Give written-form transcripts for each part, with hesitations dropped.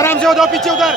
आराम से हो जाओ, पीछे उधर।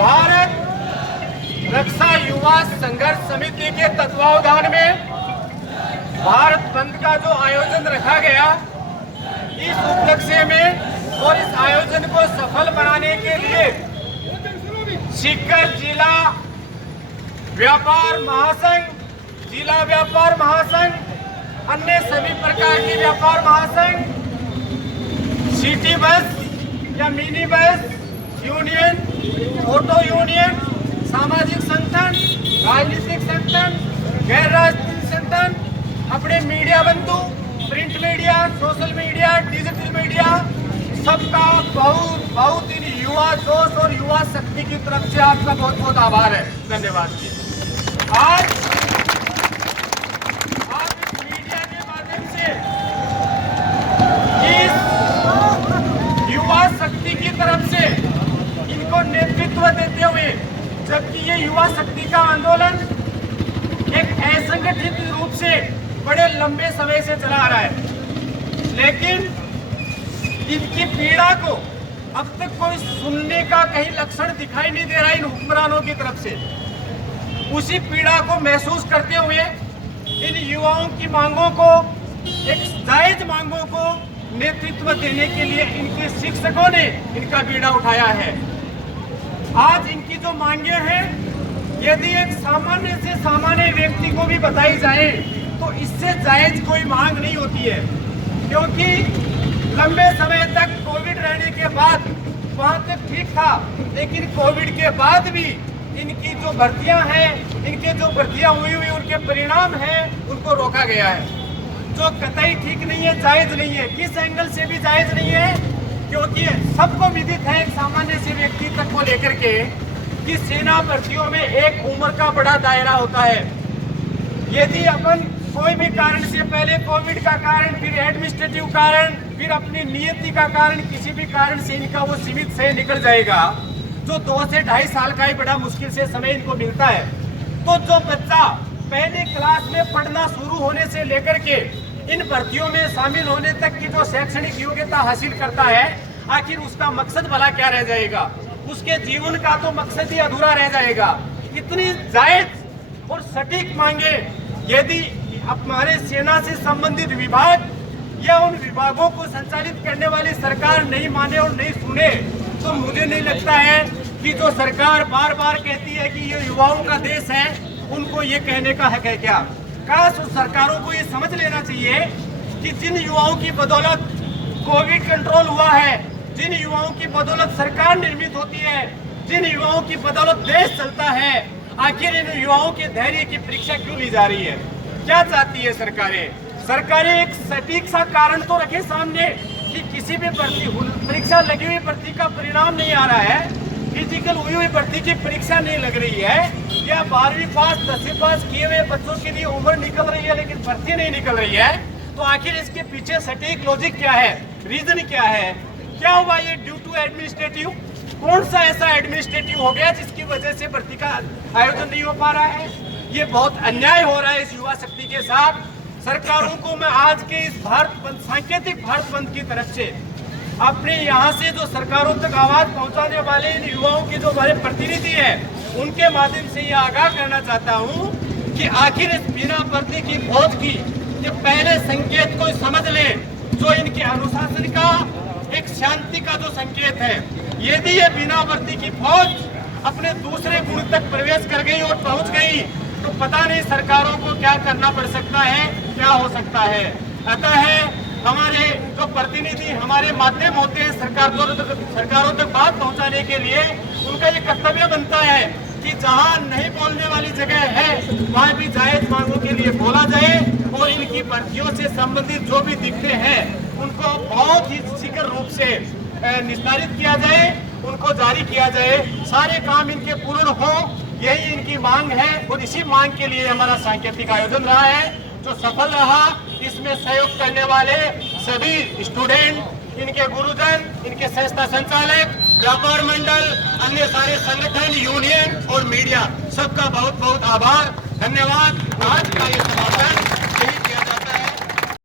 भारत रक्षा युवा संघर्ष समिति के तत्वावधान में भारत बंद का जो आयोजन रखा गया, इस उपलक्ष्य में और इस आयोजन को सफल बनाने के लिए सीकर जिला व्यापार महासंघ, जिला व्यापार महासंघ, अन्य सभी प्रकार के व्यापार महासंघ, सिटी बस या mini bus union, auto union, सामाजिक संगठन, राजनीतिक संगठन, गैर राजनीतिक संगठन, अपने मीडिया बंधु, print media, social media, digital media, सबका बहुत बहुत इन युवा जोश और युवा शक्ति की तरफ से आपका बहुत बहुत आभार है। धन्यवाद जी। आज आप इस मीडिया के माध्यम से इस युवा शक्ति की तरफ से इनको नेतृत्व देते हुए, जबकि ये युवा शक्ति का आंदोलन एक असंगठित रूप से बड़े लंबे समय से चला आ रहा है, लेकिन इनकी पीड़ा को अब तक कोई सुनने का कहीं लक्षण दिखाई नहीं दे रहा इन हुक्मरानों की तरफ से। उसी पीड़ा को महसूस करते हुए इन युवाओं की मांगों को, एक जायज मांगों को नेतृत्व देने के लिए इनके शिक्षकों ने इनका बीड़ा उठाया है। आज इनकी जो मांगे हैं, यदि एक सामान्य से सामान्य व्यक्ति को भी बताई जाए तो इससे जायज कोई मांग नहीं होती है, क्योंकि लंबे समय तक कोविड रहने के बाद वहाँ तक ठीक था, लेकिन कोविड के बाद भी इनकी जो भर्तियां हैं, इनके जो भर्तियां हुई उनके परिणाम हैं, उनको रोका गया है, जो कतई ठीक नहीं है, जायज नहीं है। किस एंगल से भी जायज नहीं है, क्योंकि सबको विदित है, एक सामान्य से लेकर के कि सेना भर्तियों में एक उम्र का बड़ा दायरा होता है। यदि अपन कोई भी कारण से, पहले कोविड का कारण, फिर एडमिनिस्ट्रेटिव कारण, फिर अपनी नियति का कारण, किसी भी कारण से इनका वो सीमित से निकल जाएगा, जो 2 से 2.5 साल का ही बड़ा मुश्किल से समय इनको मिलता है। तो जो बच्चा पहले क्लास में पढ़ना शुरू होने से लेकर के इन भर्तियों में शामिल होने तक की जो शैक्षणिक योग्यता हासिल करता है, आखिर उसका मकसद भला क्या रह जाएगा? उसके जीवन का तो मकसद ही अधूरा रह जाएगा। इतनी जायज और सटीक मांगे यदि हमारे सेना से संबंधित विभाग या उन विभागों को संचालित करने वाली सरकार नहीं माने और नहीं सुने, तो मुझे नहीं लगता है कि जो सरकार बार बार कहती है कि ये युवाओं का देश है, उनको ये कहने का हक है क्या? काश उस सरकारों को ये समझ लेना चाहिए कि जिन युवाओं की बदौलत कोविड कंट्रोल हुआ है, जिन युवाओं की बदौलत सरकार निर्मित होती है, जिन युवाओं की बदौलत देश चलता है, आखिर इन युवाओं के धैर्य की परीक्षा क्यों ली जा रही है? क्या चाहती है सरकारें? सरकारें एक सटीक सा कारण तो रखे सामने कि किसी भी भर्ती परीक्षा लगी हुई भर्ती का परिणाम नहीं आ रहा है, फिजिकल हुई हुई भर्ती की परीक्षा नहीं लग रही है, या 12वीं पास 10वीं पास किए हुए बच्चों के लिए उम्र निकल रही है लेकिन भर्ती नहीं निकल रही है, तो आखिर इसके पीछे सटीक लॉजिक क्या है, रीजन क्या है? क्या हुआ ये ड्यू टू एडमिनिस्ट्रेटिव? कौन सा ऐसा एडमिनिस्ट्रेटिव हो गया जिसकी वजह से भर्ती का आयोजन नहीं हो पा रहा है? ये बहुत अन्याय हो रहा है इस युवा शक्ति के साथ। सरकारों को मैं आज के इस भारत बंद, सांकेतिक भारत बंद की तरफ से अपने यहाँ से जो सरकारों तक आवाज पहुँचाने वाले इन युवाओं के जो हमारे प्रतिनिधि है, उनके माध्यम से ये आगाह करना चाहता हूँ कि आखिर इस बिना भर्ती की फौज की ये पहले संकेत को समझ ले, जो इनके अनुशासन का एक शांति का जो संकेत है। यदि ये बिना भर्ती की फौज अपने दूसरे गुण तक प्रवेश कर गई और पहुंच गई, तो पता नहीं सरकारों को क्या करना पड़ सकता है, क्या हो सकता है। अतः हमारे जो प्रतिनिधि हमारे माध्यम होते हैं सरकारों तक बात पहुंचाने के लिए, उनका ये कर्तव्य बनता है कि जहां नहीं बोलने वाली जगह है, वहां भी जायज मांगों के लिए बोला जाए और इनकी भर्तियों से संबंधित जो भी दिक्कतें हैं उनको बहुत ही शीघ्र रूप से निस्तारित किया जाए, उनको जारी किया जाए, सारे काम इनके पूर्ण हो, यही इनकी मांग है। और इसी मांग के लिए हमारा सांकेतिक आयोजन रहा है, जो सफल रहा। इसमें सहयोग करने वाले सभी स्टूडेंट, इनके गुरुजन, इनके संस्था संचालक, व्यापार मंडल, अन्य सारे संगठन, यूनियन और मीडिया, सबका बहुत बहुत आभार, धन्यवाद। आज का ये